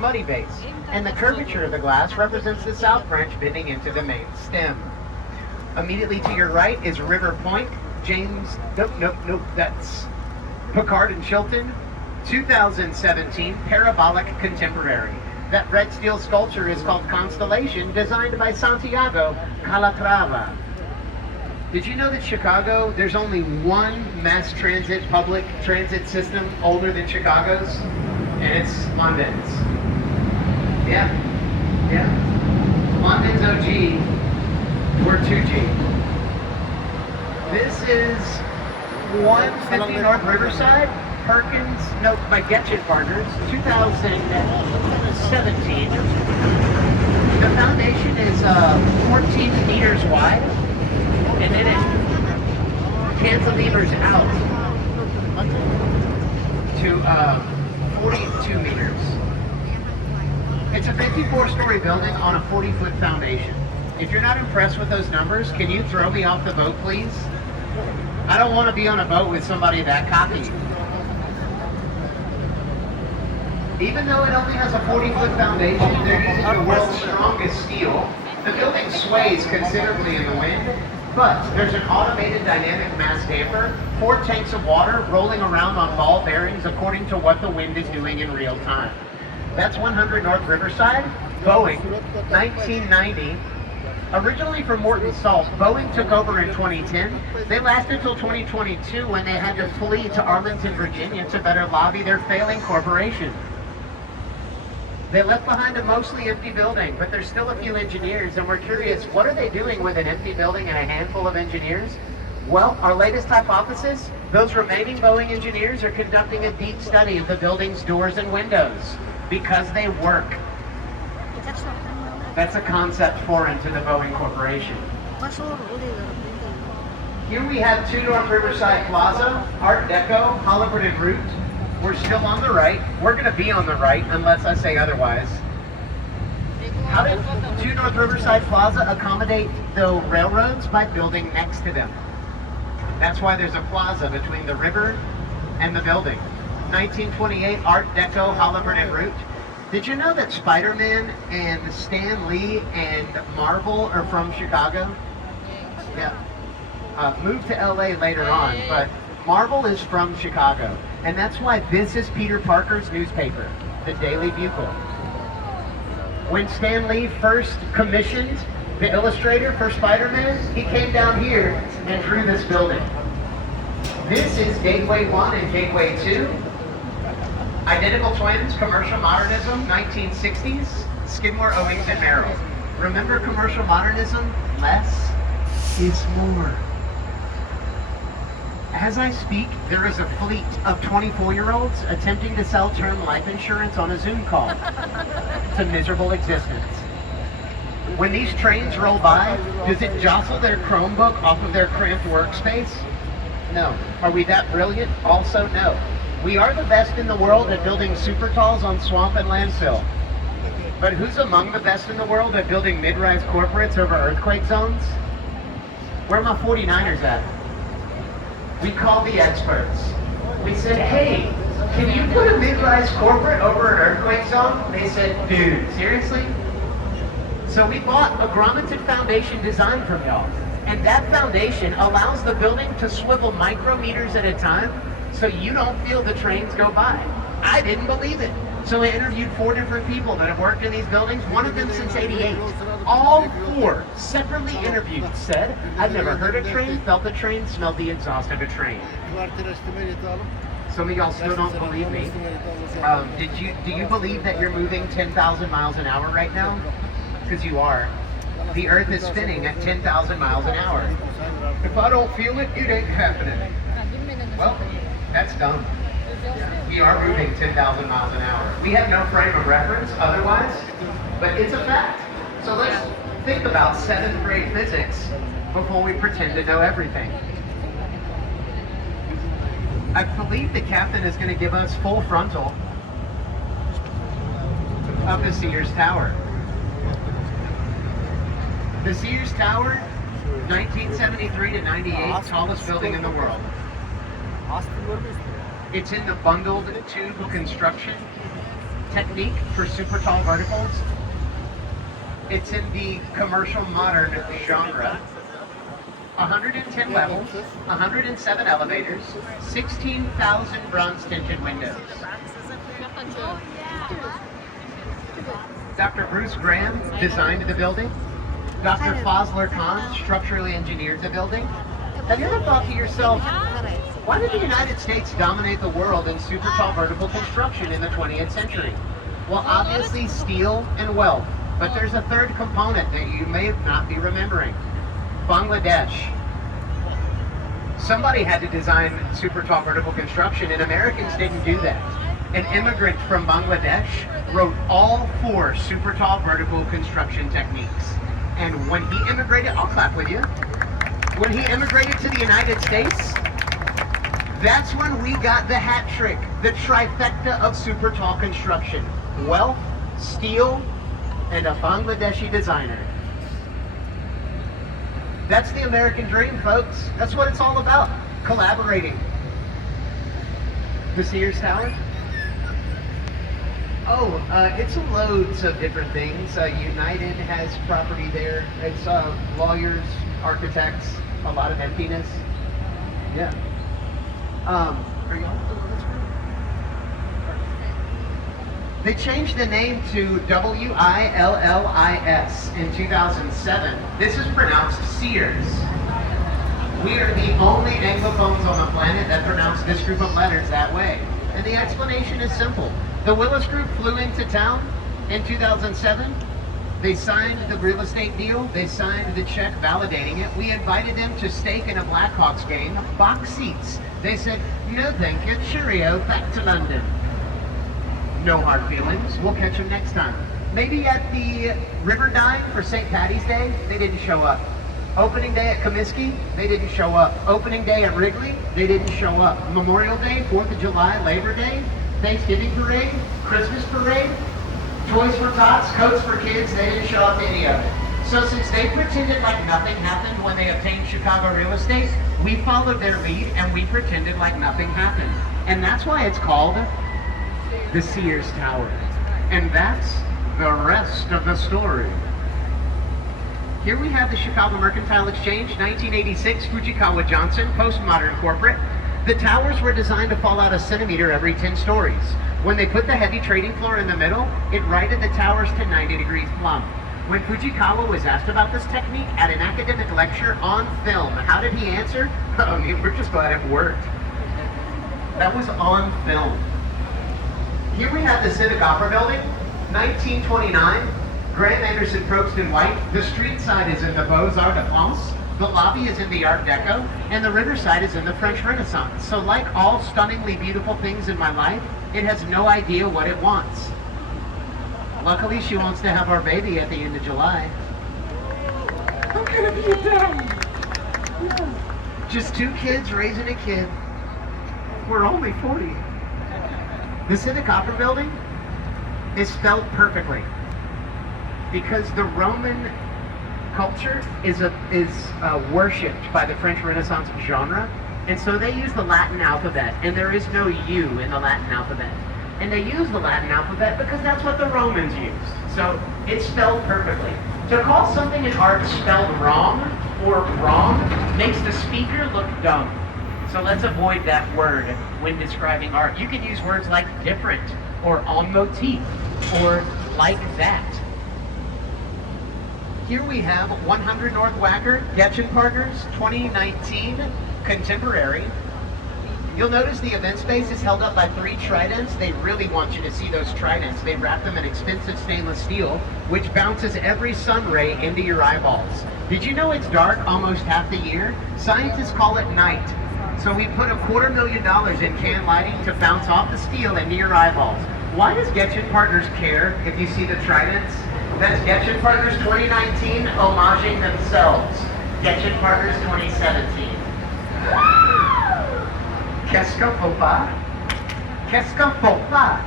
muddy base, and the curvature of the glass represents the south branch bending into the main stem. Immediately to your right is River Point, nope, that's Picard and Chilton, 2017 Parabolic Contemporary. That red steel sculpture is called Constellation, designed by Santiago Calatrava. Did you know that Chicago, there's only one mass transit, public transit system older than Chicago's? And it's London's. Yeah. London's OG, we're 2G. This is 150 North Riverside, by Getchin Partners, 2017. The foundation is 14 meters wide, and then it cantilevers out to 42 meters. It's a 54-story building on a 40-foot foundation. If you're not impressed with those numbers, can you throw me off the boat, please? I don't want to be on a boat with somebody that cocky. Even though it only has a 40-foot foundation, they're using the world's strongest steel. The building sways considerably in the wind, but there's an automated dynamic mass damper, 4 tanks of water rolling around on ball bearings according to what the wind is doing in real time. That's 100 North Riverside, Boeing, 1990. Originally from Morton Salt, Boeing took over in 2010. They lasted till 2022 when they had to flee to Arlington, Virginia to better lobby their failing corporation. They left behind a mostly empty building, but there's still a few engineers, and we're curious, what are they doing with an empty building and a handful of engineers? Well, our latest hypothesis, those remaining Boeing engineers are conducting a deep study of the building's doors and windows, because they work. That's a concept foreign to the Boeing Corporation. Here we have 2 North Riverside Plaza, Art Deco, Hollywood and Root. We're still on the right. We're going to be on the right unless I say otherwise. How did 2 North Riverside Plaza accommodate the railroads? By building next to them. That's why there's a plaza between the river and the building. 1928 Art Deco, Hollywood and Root. Did you know that Spider-Man and Stan Lee and Marvel are from Chicago? Yeah. Moved to LA later on, but Marvel is from Chicago. And that's why this is Peter Parker's newspaper, the Daily Bugle. When Stan Lee first commissioned the illustrator for Spider-Man, he came down here and drew this building. This is Gateway 1 and Gateway 2. Identical twins, commercial modernism, 1960s, Skidmore, Owings, and Merrill. Remember commercial modernism? Less is more. As I speak, there is a fleet of 24-year-olds attempting to sell term life insurance on a Zoom call. It's a miserable existence. When these trains roll by, does it jostle their Chromebook off of their cramped workspace? No. Are we that brilliant? Also, no. We are the best in the world at building super talls on swamp and landfill. But who's among the best in the world at building mid-rise corporates over earthquake zones? Where are my 49ers at? We called the experts. We said, hey, can you put a mid-rise corporate over an earthquake zone? They said, dude, seriously? So we bought a grommeted foundation design from y'all. And that foundation allows the building to swivel micrometers at a time so you don't feel the trains go by. I didn't believe it. So I interviewed 4 different people that have worked in these buildings, one of them since '88. All 4 separately interviewed said, I've never heard a train, felt a train, smelled the exhaust of a train. Some of y'all still don't believe me. Do you believe that you're moving 10,000 miles an hour right now? Because you are. The Earth is spinning at 10,000 miles an hour. If I don't feel it, it ain't happening. Well, that's dumb. We are moving 10,000 miles an hour. We have no frame of reference otherwise, but it's a fact. So let's think about 7th grade physics before we pretend to know everything. I believe the captain is going to give us full frontal of the Sears Tower. The Sears Tower, 1973 to 98, tallest building in the world. It's in the bundled tube construction. technique for super tall verticals. It's in the commercial modern genre. 110 levels, 107 elevators, 16,000 bronze tinted windows. Dr. Bruce Graham designed the building. Dr. Fazler Khan structurally engineered the building. Have you ever thought to yourself, why did the United States dominate the world in super tall vertical construction in the 20th century? Well, obviously steel and wealth, but there's a third component that you may not be remembering. Bangladesh. Somebody had to design super tall vertical construction, and Americans didn't do that. An immigrant from Bangladesh wrote all 4 super tall vertical construction techniques. And when he immigrated, I'll clap with you. When he immigrated to the United States, that's when we got the hat trick, the trifecta of super tall construction. Wealth, steel, and a Bangladeshi designer. That's the American dream, folks. That's what it's all about, collaborating. The Sears Tower? Oh, it's loads of different things. United has property there. It's lawyers, architects, a lot of emptiness. Yeah. Are you on the list? They changed the name to WILLIS in 2007. This is pronounced Sears. We are the only Anglophones on the planet that pronounce this group of letters that way. And the explanation is simple. The Willis Group flew into town in 2007. They signed the real estate deal. They signed the check validating it. We invited them to stake in a Blackhawks game, box seats. They said, no thank you, cheerio, back to London. No hard feelings, we'll catch them next time. Maybe at the River Dine for St. Patty's Day, they didn't show up. Opening day at Comiskey, they didn't show up. Opening day at Wrigley, they didn't show up. Memorial Day, 4th of July, Labor Day, Thanksgiving Parade, Christmas Parade, Toys for Tots, Coats for Kids, they didn't show up to any of it. So since they pretended like nothing happened when they obtained Chicago real estate, we followed their lead and we pretended like nothing happened. And that's why it's called the Sears Tower. And that's the rest of the story. Here we have the Chicago Mercantile Exchange, 1986, Fujikawa Johnson, postmodern corporate. The towers were designed to fall out a centimeter every 10 stories. When they put the heavy trading floor in the middle, it righted the towers to 90 degrees plumb. When Fujikawa was asked about this technique at an academic lecture on film, how did he answer? Oh, we're just glad it worked. That was on film. Here we have the Civic Opera Building, 1929. Graham Anderson Probst in white. The street side is in the Beaux-Arts de France. The lobby is in the Art Deco, and the riverside is in the French Renaissance. So like all stunningly beautiful things in my life, it has no idea what it wants. Luckily, she wants to have our baby at the end of July. I'm gonna be a dad. Yeah. Just 2 kids raising a kid. We're only 40. The Civic Opera Building is spelled perfectly because the Roman culture is worshipped by the French Renaissance genre, and so they use the Latin alphabet, and there is no U in the Latin alphabet. And they use the Latin alphabet because that's what the Romans used. So it's spelled perfectly. To call something in art spelled wrong or wrong makes the speaker look dumb. So let's avoid that word when describing art. You can use words like different, or on motif, or like that. Here we have 100 North Wacker, Getchin Partners, 2019, contemporary. You'll notice the event space is held up by 3 tridents. They really want you to see those tridents. They wrap them in expensive stainless steel, which bounces every sun ray into your eyeballs. Did you know it's dark almost half the year? Scientists call it night. So we put $250,000 in can lighting to bounce off the steel into your eyeballs. Why does Getchin Partners care if you see the tridents? That's Getchin Partners 2019 homaging themselves. Getchin Partners 2017. Qu'est-ce qu'on faut pas? Qu'est-ce qu'on faut pas?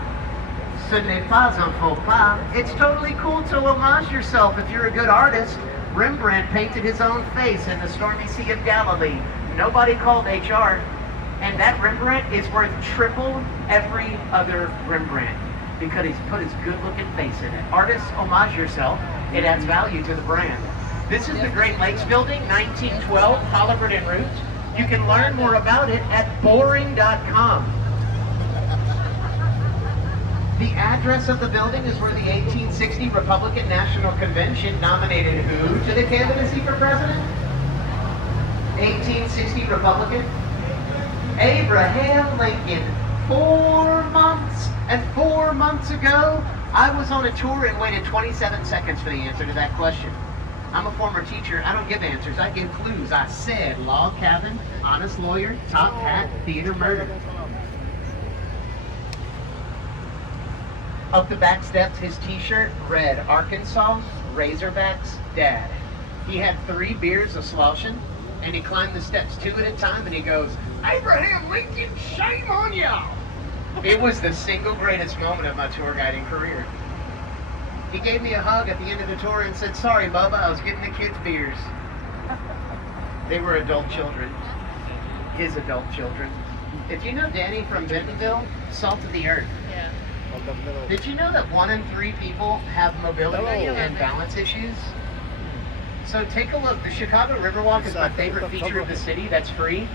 Ce n'est pas un faux pas. It's totally cool to homage yourself if you're a good artist. Rembrandt painted his own face in the stormy Sea of Galilee. Nobody called HR. And that Rembrandt is worth triple every other Rembrandt. because he's put his good-looking face in it. Artists, homage yourself. It adds value to the brand. This is the Great Lakes Building, 1912, Hollywood en route. You can learn more about it at boring.com. The address of the building is where the 1860 Republican National Convention nominated who to the candidacy for president? 1860 Republican? Abraham Lincoln. 4 months. And 4 months ago, I was on a tour and waited 27 seconds for the answer to that question. I'm a former teacher. I don't give answers. I give clues. I said log cabin, honest lawyer, top hat, theater murder. Up the back steps, his t-shirt read Arkansas, Razorbacks, Dad. He had 3 beers of sloshing, and he climbed the steps 2 at a time, and he goes, Abraham Lincoln, shame on y'all. It was the single greatest moment of my tour guiding career. He gave me a hug at the end of the tour and said, sorry, Bubba, I was getting the kids beers. They were adult children. His adult children. Did you know Danny from Bentonville? Salt of the earth. Yeah. Did you know that 1 in 3 people have mobility and balance issues? So take a look. The Chicago Riverwalk is my favorite feature of the city that's free.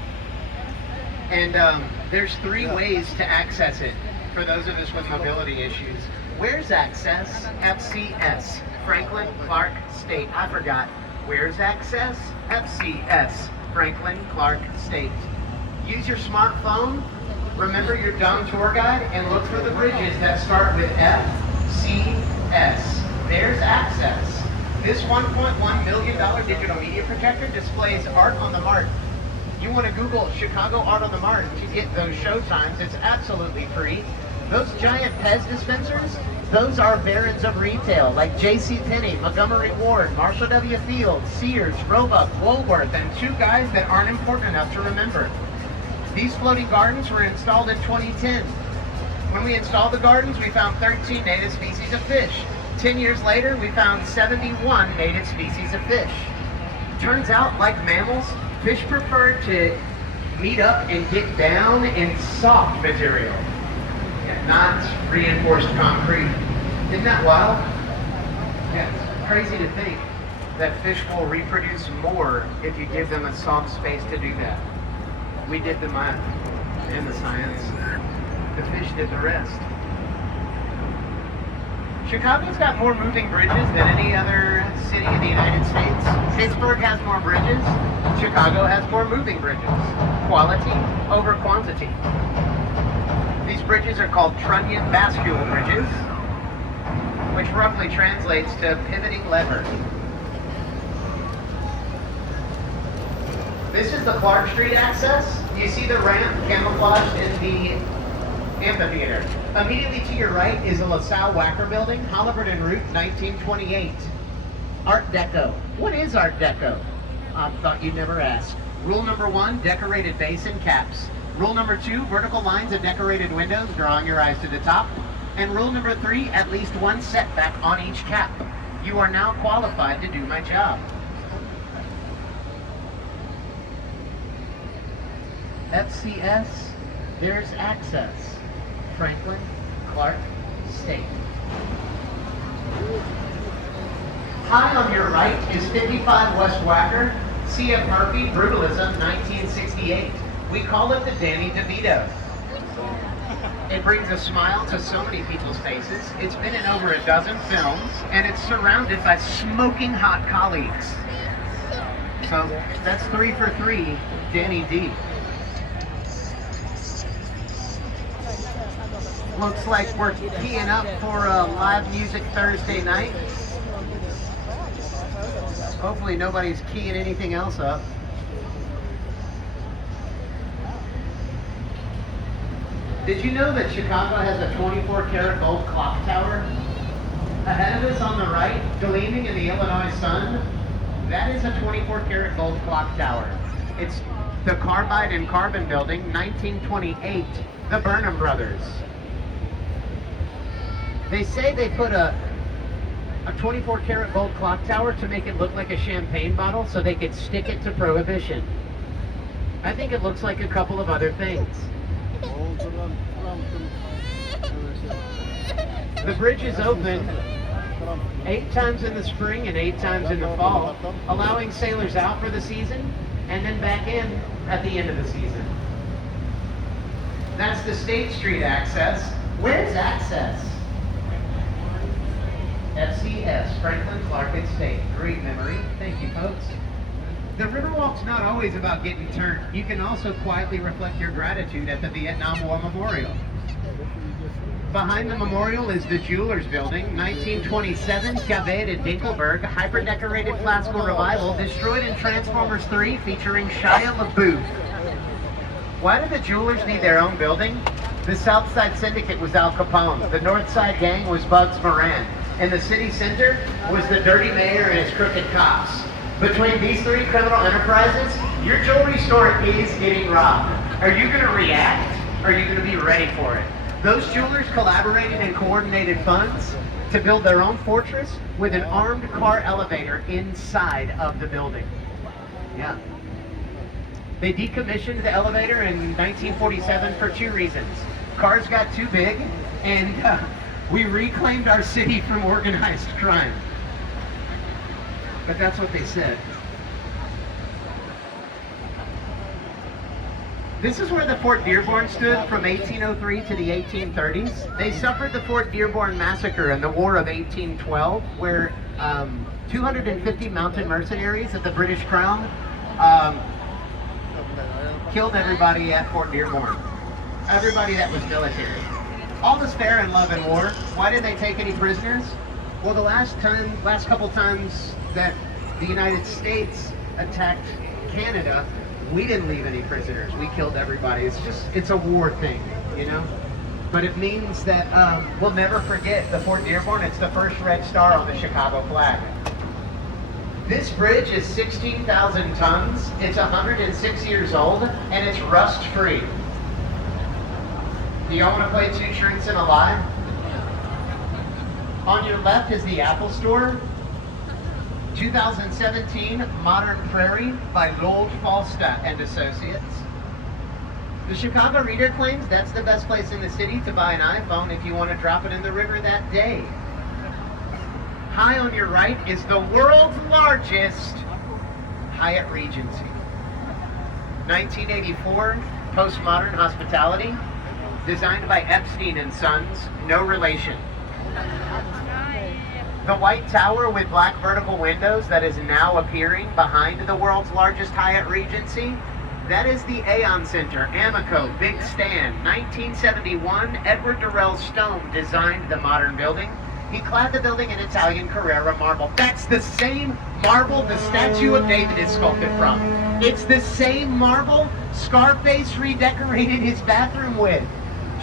And there's 3 ways to access it for those of us with mobility issues. Where's Access? FCS. Franklin Clark State. I forgot. Where's Access? FCS. Franklin Clark State. Use your smartphone. Remember your dumb tour guide and look for the bridges that start with FCS. There's Access. This $1.1 million digital media projector displays art on the mart. You want to Google Chicago Art on the Mart to get those show times. It's absolutely free. Those giant Pez dispensers, those are barons of retail like JCPenney, Montgomery Ward, Marshall W. Field, Sears, Roebuck, Woolworth, and 2 guys that aren't important enough to remember. These floating gardens were installed in 2010. When we installed the gardens, we found 13 native species of fish. 10 years later, we found 71 native species of fish. Turns out, like mammals, fish prefer to meet up and get down in soft material, and not reinforced concrete. Isn't that wild? Yeah, it's crazy to think that fish will reproduce more if you give them a soft space to do that. We did the math and the science. The fish did the rest. Chicago's got more moving bridges than any other city in the United States. Pittsburgh has more bridges. Chicago has more moving bridges. Quality over quantity. These bridges are called trunnion bascule bridges, which roughly translates to pivoting lever. This is the Clark Street access. You see the ramp camouflaged in the amphitheater. Immediately to your right is a LaSalle Wacker building, Hollywood en route, 1928. Art Deco. What is Art Deco? I thought you'd never ask. Rule number 1, decorated base and caps. Rule number 2, vertical lines of decorated windows, drawing your eyes to the top. And rule number 3, at least 1 setback on each cap. You are now qualified to do my job. FCS, there's Access. Franklin Clark State. High on your right is 55 West Wacker, C.F. Murphy, Brutalism, 1968. We call it the Danny DeVito. It brings a smile to so many people's faces. It's been in over a dozen films, and it's surrounded by smoking hot colleagues. So that's 3 for 3, Danny D. Looks like we're keying up for a live music Thursday night. Hopefully nobody's keying anything else up. Did you know that Chicago has a 24-karat gold clock tower? Ahead of us on the right, gleaming in the Illinois sun, that is a 24-karat gold clock tower. It's the Carbide and Carbon Building, 1928, the Burnham Brothers. They say they put a 24-karat gold clock tower to make it look like a champagne bottle so they could stick it to Prohibition. I think it looks like a couple of other things. The bridge is open 8 times in the spring and 8 times in the fall, allowing sailors out for the season and then back in at the end of the season. That's the State Street access. Where's access? FCS, Franklin Clark State. Great memory. Thank you, folks. The Riverwalk's not always about getting turned. You can also quietly reflect your gratitude at the Vietnam War Memorial. Behind the memorial is the Jewelers Building, 1927 Cavet de Dinkelberg, hyper-decorated classical revival, destroyed in Transformers 3 featuring Shia LaBeouf. Why did the Jewelers need their own building? The South Side Syndicate was Al Capone, the North Side Gang was Bugs Moran, and the city center was the dirty mayor and his crooked cops. Between these 3 criminal enterprises, your jewelry store is getting robbed. Are you going to react, or are you going to be ready for it? Those jewelers collaborated and coordinated funds to build their own fortress with an armed car elevator inside of the building. Yeah. They decommissioned the elevator in 1947 for 2 reasons. Cars got too big, and we reclaimed our city from organized crime. But that's what they said. This is where the Fort Dearborn stood from 1803 to the 1830s. They suffered the Fort Dearborn Massacre in the War of 1812, where 250 mounted mercenaries of the British Crown killed everybody at Fort Dearborn. Everybody that was military. All is fair in love and war. Why did they take any prisoners? Well, the last couple times that the United States attacked Canada, we didn't leave any prisoners. We killed everybody. It's a war thing, you know? But it means that we'll never forget the Fort Dearborn. It's the first red star on the Chicago flag. This bridge is 16,000 tons. It's 106 years old, and it's rust-free. Do y'all want to play 2 Shrinks and a Lie? On your left is the Apple Store. 2017 Modern Prairie by Lowell Falstaff and Associates. The Chicago Reader claims that's the best place in the city to buy an iPhone if you want to drop it in the river that day. High on your right is the world's largest Hyatt Regency. 1984 postmodern hospitality, designed by Epstein and Sons, no relation. The White Tower with black vertical windows that is now appearing behind the world's largest Hyatt Regency, that is the Aon Center, Amico, Big Stand. 1971, Edward Durrell Stone designed the modern building. He clad the building in Italian Carrara marble. That's the same marble the statue of David is sculpted from. It's the same marble Scarface redecorated his bathroom with.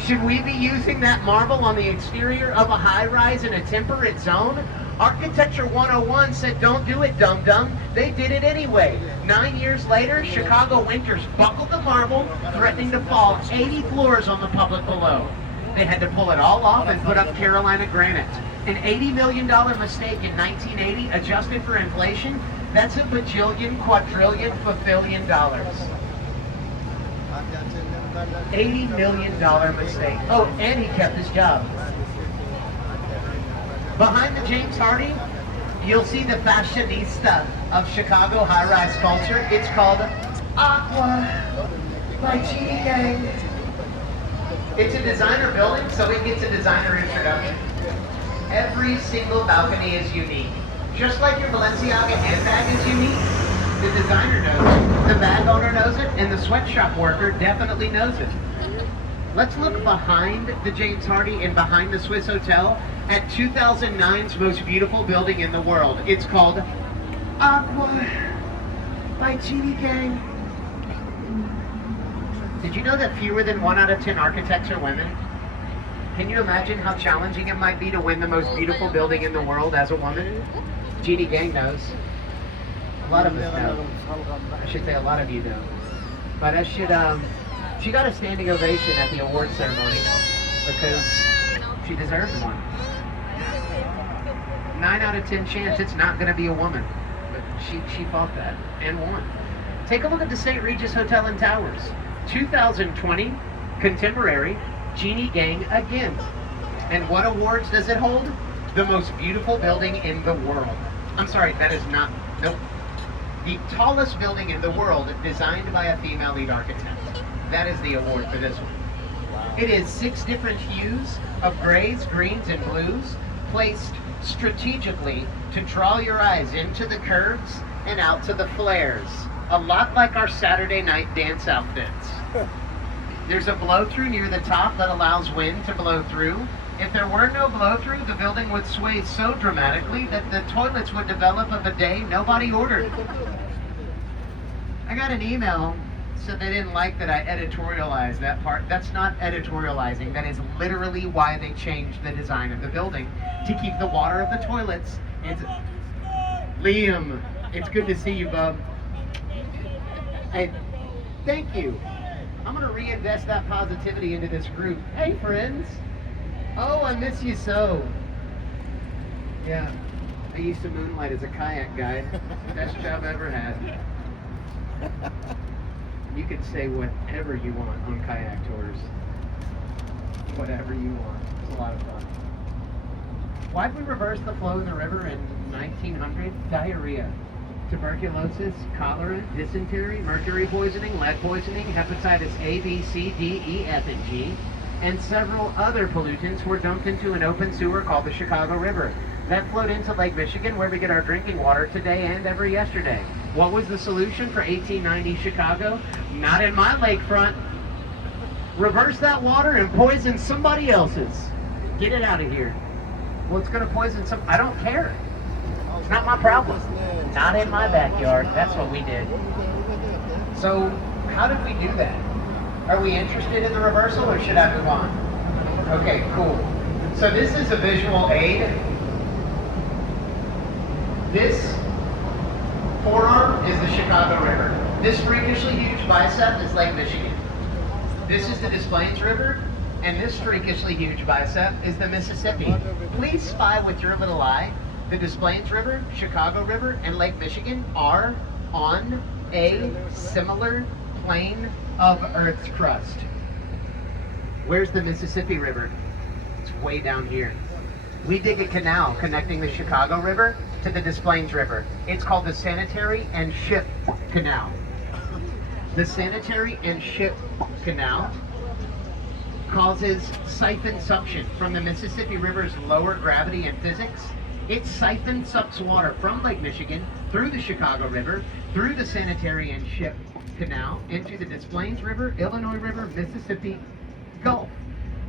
Should we be using that marble on the exterior of a high-rise in a temperate zone? Architecture 101 said, don't do it, dum-dum. They did it anyway. 9 years later, Chicago winters buckled the marble, threatening to fall 80 floors on the public below. They had to pull it all off and put up Carolina granite. An $80 million mistake in 1980, adjusted for inflation, that's a bajillion, quadrillion, fulfillion dollars. $80 million mistake. Oh, and he kept his job. Behind the James Hardy, you'll see the fashionista of Chicago high-rise culture. It's called Aqua by Genie Gang. It's a designer building, so it gets a designer introduction. Every single balcony is unique. Just like your Balenciaga handbag is unique, the designer knows it, the bag owner knows it, and the sweatshop worker definitely knows it. Let's look behind the James Hardy and behind the Swiss Hotel at 2009's most beautiful building in the world. It's called Aqua by Genie Gang. Did you know that fewer than 1 out of 10 architects are women? Can you imagine how challenging it might be to win the most beautiful building in the world as a woman? Genie Gang knows. A lot of us know. I should say a lot of you know. But she got a standing ovation at the award ceremony because she deserved one. 9 out of 10 chance it's not going to be a woman. But she fought that and won. Take a look at the St. Regis Hotel and Towers. 2020, contemporary, Genie Gang again. And what awards does it hold? The most beautiful building in the world. I'm sorry, that is not, nope. The tallest building in the world designed by a female lead architect. That is the award for this one. Wow. It is 6 different hues of grays, greens, and blues placed strategically to draw your eyes into the curves and out to the flares. A lot like our Saturday night dance outfits. There's a blow-through near the top that allows wind to blow through. If there were no blow-through, the building would sway so dramatically that the toilets would develop a bidet nobody ordered. I got an email, said they didn't like that I editorialized that part. That's not editorializing. That is literally why they changed the design of the building, to keep the water of the toilets. Liam, it's good to see you, bub. Hey, thank you. I'm gonna reinvest that positivity into this group. Hey, friends. Oh, I miss you so. Yeah, I used to moonlight as a kayak guide. Best job I ever had. You can say whatever you want on kayak tours. Whatever you want. It's a lot of fun. Why'd we reverse the flow of the river in 1900? Diarrhea, tuberculosis, cholera, dysentery, mercury poisoning, lead poisoning, hepatitis A, B, C, D, E, F, and G, and several other pollutants were dumped into an open sewer called the Chicago River. That flowed into Lake Michigan, where we get our drinking water today and every yesterday. What was the solution for 1890 Chicago? Not in my lakefront. Reverse that water and poison somebody else's. Get it out of here. Well, it's going to poison some. I don't care. It's not my problem. Not in my backyard. That's what we did. So, how did we do that? Are we interested in the reversal, or should I move on? Okay, cool. So this is a visual aid. This forearm is the Chicago River. This freakishly huge bicep is Lake Michigan. This is the Des Plaines River, and this freakishly huge bicep is the Mississippi. Please spy with your little eye. The Des Plaines River, Chicago River, and Lake Michigan are on a similar plane of Earth's crust. Where's the Mississippi River? It's way down here. We dig a canal connecting the Chicago River to the Des Plaines River. It's called the Sanitary and Ship Canal. The Sanitary and Ship Canal causes siphon suction from the Mississippi River's lower gravity and physics. It siphon sucks water from Lake Michigan through the Chicago River, through the Sanitary and Ship Canal, into the Des Plaines River, Illinois River, Mississippi Gulf.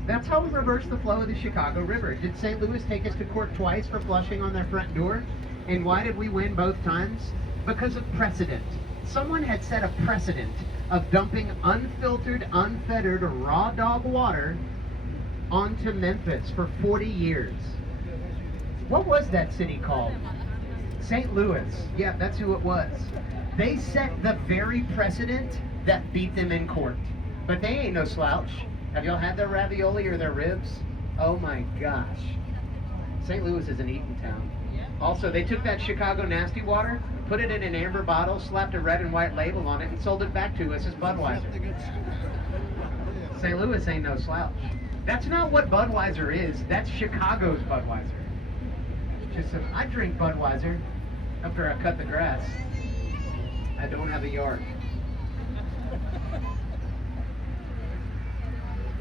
That's how we reversed the flow of the Chicago River. Did St. Louis take us to court twice for flushing on their front door? And why did we win both times? Because of precedent. Someone had set a precedent of dumping unfiltered, unfettered, raw dog water onto Memphis for 40 years. What was that city called? St. Louis. Yeah, that's who it was. They set the very precedent that beat them in court. But they ain't no slouch. Have y'all had their ravioli or their ribs? Oh my gosh. St. Louis is an eating town. Also, they took that Chicago nasty water, put it in an amber bottle, slapped a red and white label on it, and sold it back to us as Budweiser. St. Louis ain't no slouch. That's not what Budweiser is. That's Chicago's Budweiser. Just I drink Budweiser after I cut the grass. I don't have a yard.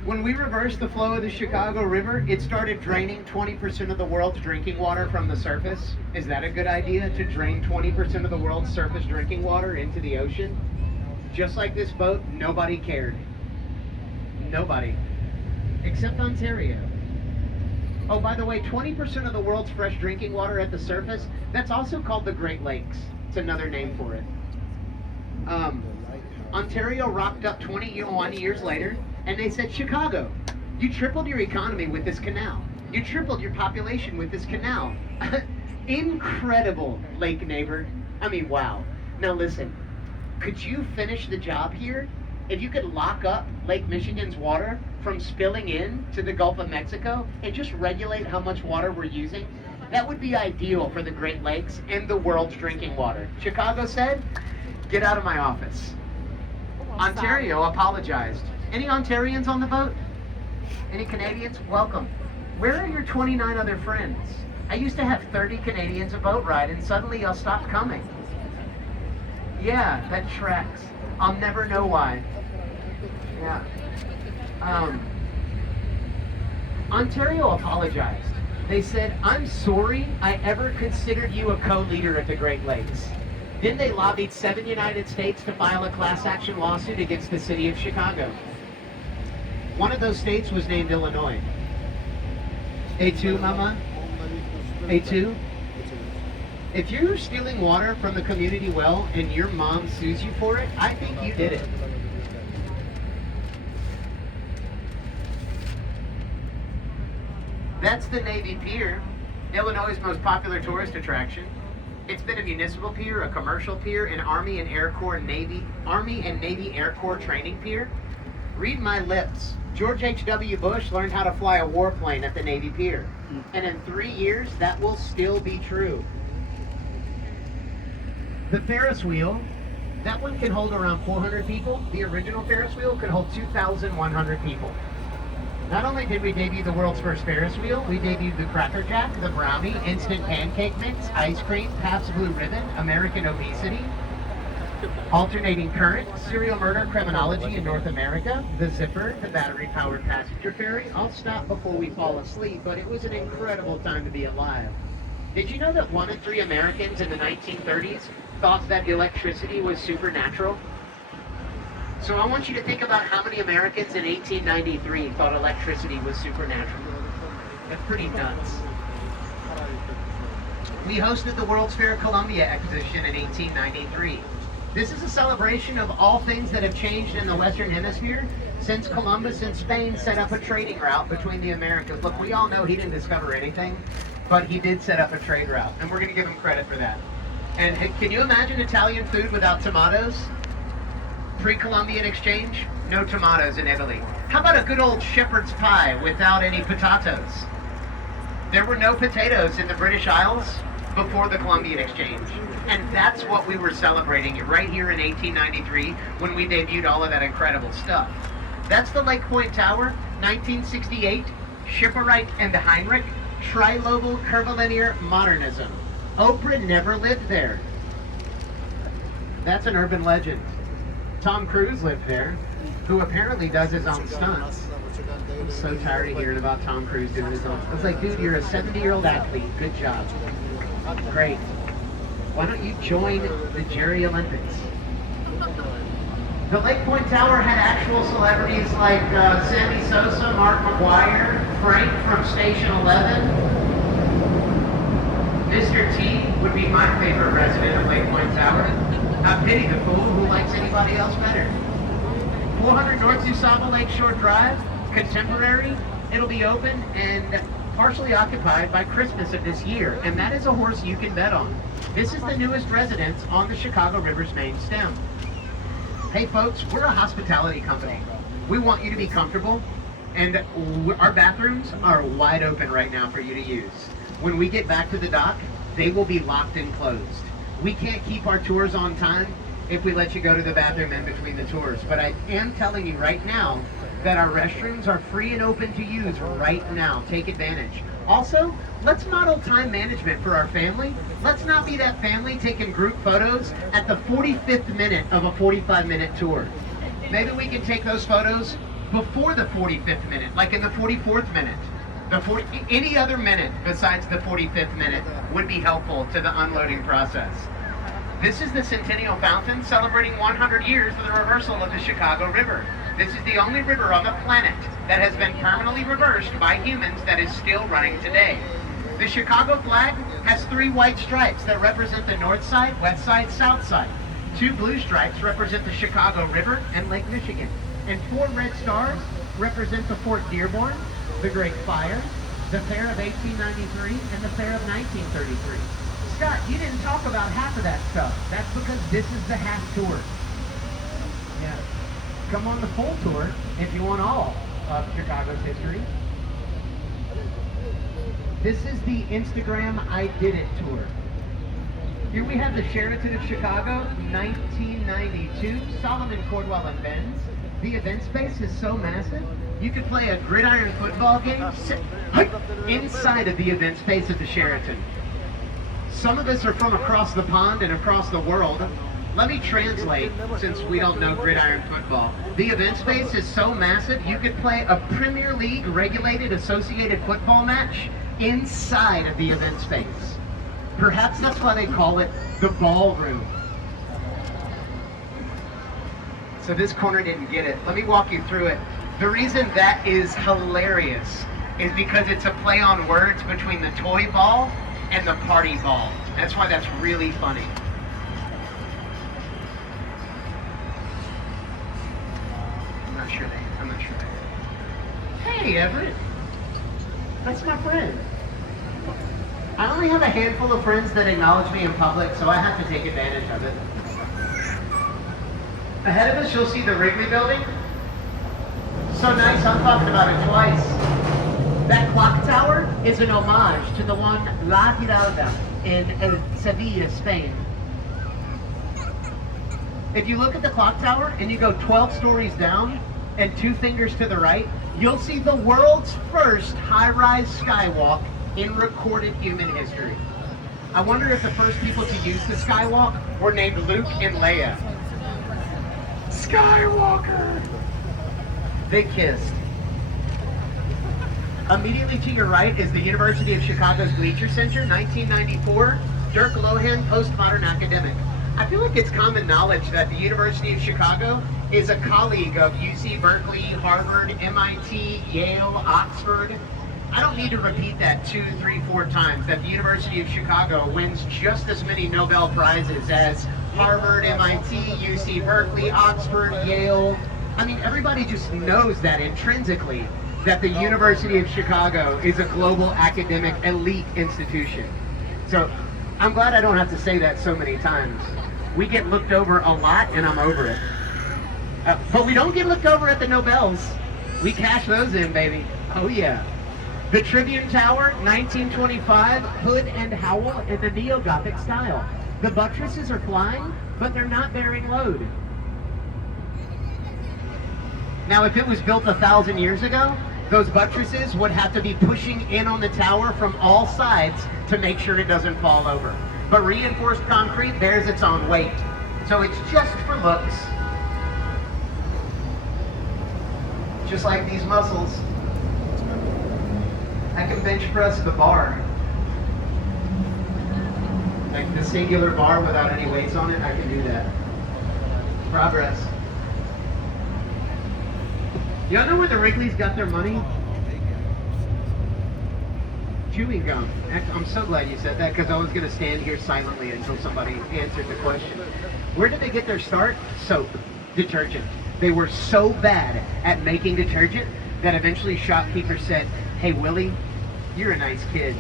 When we reversed the flow of the Chicago River, it started draining 20% of the world's drinking water from the surface. Is that a good idea, to drain 20% of the world's surface drinking water into the ocean? Just like this boat, nobody cared. Nobody. Except Ontario. Oh, by the way, 20% of the world's fresh drinking water at the surface, that's also called the Great Lakes. It's another name for it. Ontario rocked up 21 years later, and they said, Chicago, you tripled your economy with this canal. You tripled your population with this canal. Incredible, lake neighbor. I mean, wow. Now listen, could you finish the job here? If you could lock up Lake Michigan's water from spilling in to the Gulf of Mexico and just regulate how much water we're using, that would be ideal for the Great Lakes and the world's drinking water. Chicago said, get out of my office. Ontario apologized. Any Ontarians on the boat? Any Canadians? Welcome. Where are your 29 other friends? I used to have 30 Canadians a boat ride, and suddenly y'all stopped coming. Yeah, that tracks. I'll never know why. Yeah. Ontario apologized. They said, "I'm sorry I ever considered you a co-leader at the Great Lakes." Then they lobbied 7 United States to file a class action lawsuit against the city of Chicago. One of those states was named Illinois. A2, mama? A2? If you're stealing water from the community well and your mom sues you for it, I think you did it. That's the Navy Pier, Illinois' most popular tourist attraction. It's been a municipal pier, a commercial pier, an Army and Navy Air Corps training pier. Read my lips. George H.W. Bush learned how to fly a warplane at the Navy Pier. And in 3 years, that will still be true. The Ferris wheel, that one can hold around 400 people. The original Ferris wheel could hold 2,100 people. Not only did we debut the world's first Ferris wheel, we debuted the Cracker Jack, the Brownie, Instant Pancake Mix, Ice Cream, Pabst Blue Ribbon, American Obesity, Alternating Current, Serial Murder Criminology in North America, the Zipper, the battery-powered passenger ferry. I'll stop before we fall asleep, but it was an incredible time to be alive. Did you know that 1 in 3 Americans in the 1930s thought that electricity was supernatural? So I want you to think about how many Americans in 1893 thought electricity was supernatural. That's pretty nuts. We hosted the World's Fair Columbia exhibition in 1893. This is a celebration of all things that have changed in the Western Hemisphere since Columbus and Spain set up a trading route between the Americas. Look, we all know he didn't discover anything, but he did set up a trade route, and we're going to give him credit for that. And can you imagine Italian food without tomatoes? Pre-Columbian exchange, no tomatoes in Italy. How about a good old shepherd's pie without any potatoes? There were no potatoes in the British Isles before the Columbian exchange. And that's what we were celebrating right here in 1893 when we debuted all of that incredible stuff. That's the Lake Point Tower, 1968, Schipperite and Heinrich, trilobal curvilinear modernism. Oprah never lived there. That's an urban legend. Tom Cruise lived there, who apparently does his own stunts. I'm so tired of hearing about Tom Cruise doing his own. I was like, dude, you're a 70-year-old athlete. Good job. Great. Why don't you join the Jerry Olympics? The Lake Point Tower had actual celebrities like Sammy Sosa, Mark McGuire, Frank from Station 11. Mr. T would be my favorite resident of Lake Point Tower. I pity the fool who likes anybody else better. 400 North Usaba Lakeshore Drive, contemporary. It'll be open and partially occupied by Christmas of this year, and that is a horse you can bet on. This is the newest residence on the Chicago River's main stem. Hey folks, we're a hospitality company. We want you to be comfortable, and our bathrooms are wide open right now for you to use. When we get back to the dock, they will be locked and closed. We can't keep our tours on time if we let you go to the bathroom in between the tours, but I am telling you right now that our restrooms are free and open to use right now. Take advantage. Also, let's model time management for our family. Let's not be that family taking group photos at the 45th minute of a 45-minute tour. Maybe we can take those photos before the 45th minute, like in the 44th minute. Any other minute besides the 45th minute would be helpful to the unloading process. This is the Centennial Fountain celebrating 100 years of the reversal of the Chicago River. This is the only river on the planet that has been permanently reversed by humans that is still running today. The Chicago flag has 3 white stripes that represent the north side, west side, south side. 2 blue stripes represent the Chicago River and Lake Michigan. And 4 red stars represent the Fort Dearborn, the Great Fire, the Fair of 1893, and the Fair of 1933. Scott, you didn't talk about half of that stuff. That's because this is the half tour. Yeah. Come on the full tour if you want all of Chicago's history. This is the Instagram I Did It tour. Here we have the Sheraton of Chicago, 1992, Solomon, Cordwell, and Benz. The event space is so massive You could play a gridiron football game inside of the event space at the Sheraton. Some of us are from across the pond and across the world. Let me translate, since we don't know gridiron football. The event space is so massive, you could play a Premier League regulated associated football match inside of the event space. Perhaps that's why they call it the ballroom. So this corner didn't get it. Let me walk you through it. The reason that is hilarious is because it's a play on words between the toy ball and the party ball. That's why that's really funny. I'm not sure they. Hey, Everett. That's my friend. I only have a handful of friends that acknowledge me in public, so I have to take advantage of it. Ahead of us, you'll see the Wrigley Building. So nice, I'm talking about it twice. That clock tower is an homage to the one La Giralda in Sevilla, Spain. If you look at the clock tower and you go 12 stories down and 2 fingers to the right, you'll see the world's first high-rise skywalk in recorded human history. I wonder if the first people to use the skywalk were named Luke and Leia. Skywalker! They kissed. Immediately to your right is the University of Chicago's Bleacher Center, 1994, Dirk Lohan Postmodern Academic. I feel like it's common knowledge that the University of Chicago is a colleague of UC Berkeley, Harvard, MIT, Yale, Oxford. I don't need to repeat that 2, 3, 4 times, that the University of Chicago wins just as many Nobel Prizes as Harvard, MIT, UC Berkeley, Oxford, Yale. I mean, everybody just knows that intrinsically, that the University of Chicago is a global academic elite institution. So I'm glad I don't have to say that so many times. We get looked over a lot and I'm over it. But we don't get looked over at the Nobels. We cash those in, baby. Oh yeah. The Tribune Tower, 1925, Hood and Howell in the neo-Gothic style. The buttresses are flying, but they're not bearing load. Now, if it was built 1,000 years ago, those buttresses would have to be pushing in on the tower from all sides to make sure it doesn't fall over. But reinforced concrete bears its own weight. So it's just for looks. Just like these muscles. I can bench press the bar. Like the singular bar without any weights on it, I can do that. Progress. Y'all know where the Wrigley's got their money? Chewing gum. I'm so glad you said that because I was going to stand here silently until somebody answered the question. Where did they get their start? Soap. Detergent. They were so bad at making detergent that eventually shopkeepers said, "Hey Willie, you're a nice kid.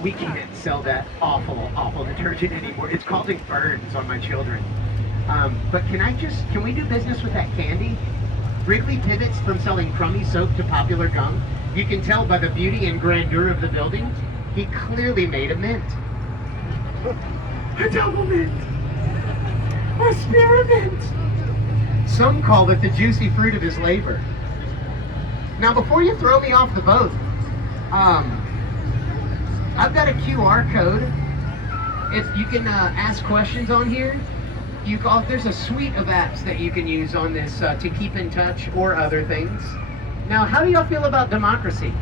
We can't sell that awful detergent anymore. It's causing burns on my children. But can we do business with that candy?" Wrigley pivots from selling crummy soap to popular gum. You can tell by the beauty and grandeur of the building, he clearly made a mint. A double mint. A spearmint. Some call it the juicy fruit of his labor. Now before you throw me off the boat, I've got a QR code. If you can ask questions on here, there's a suite of apps that you can use on this to keep in touch or other things. Now, how do y'all feel about democracy?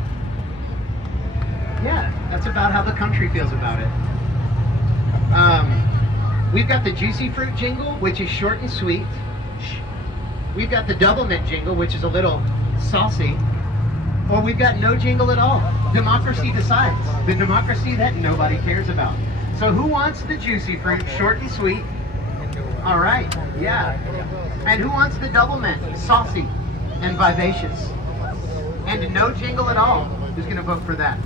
Yeah, that's about how the country feels about it. We've got the juicy fruit jingle, which is short and sweet. We've got the double mint jingle, which is a little saucy. Or we've got no jingle at all. Democracy decides. The democracy that nobody cares about. So who wants the juicy fruit, short and sweet? All right, yeah. And who wants the double mint, saucy and vivacious? And no jingle at all. Who's gonna vote for that?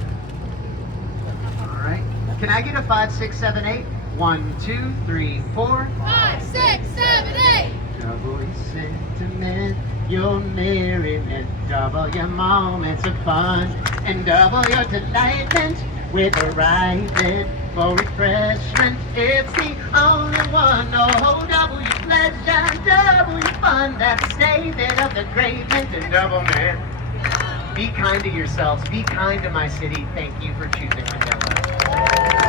All right. Can I get a 5, 6, 7, 8? 1, 2, 3, 4. 5, 6, 7, 8. Double your sentiment, your merriment, double your moments of fun, and double your delightment with arrivement for refreshment. It's the only one. Oh, double your pleasure, double your fun. That's statement of the great Minton Double Man. Be kind to yourselves. Be kind to my city. Thank you for choosing Manila.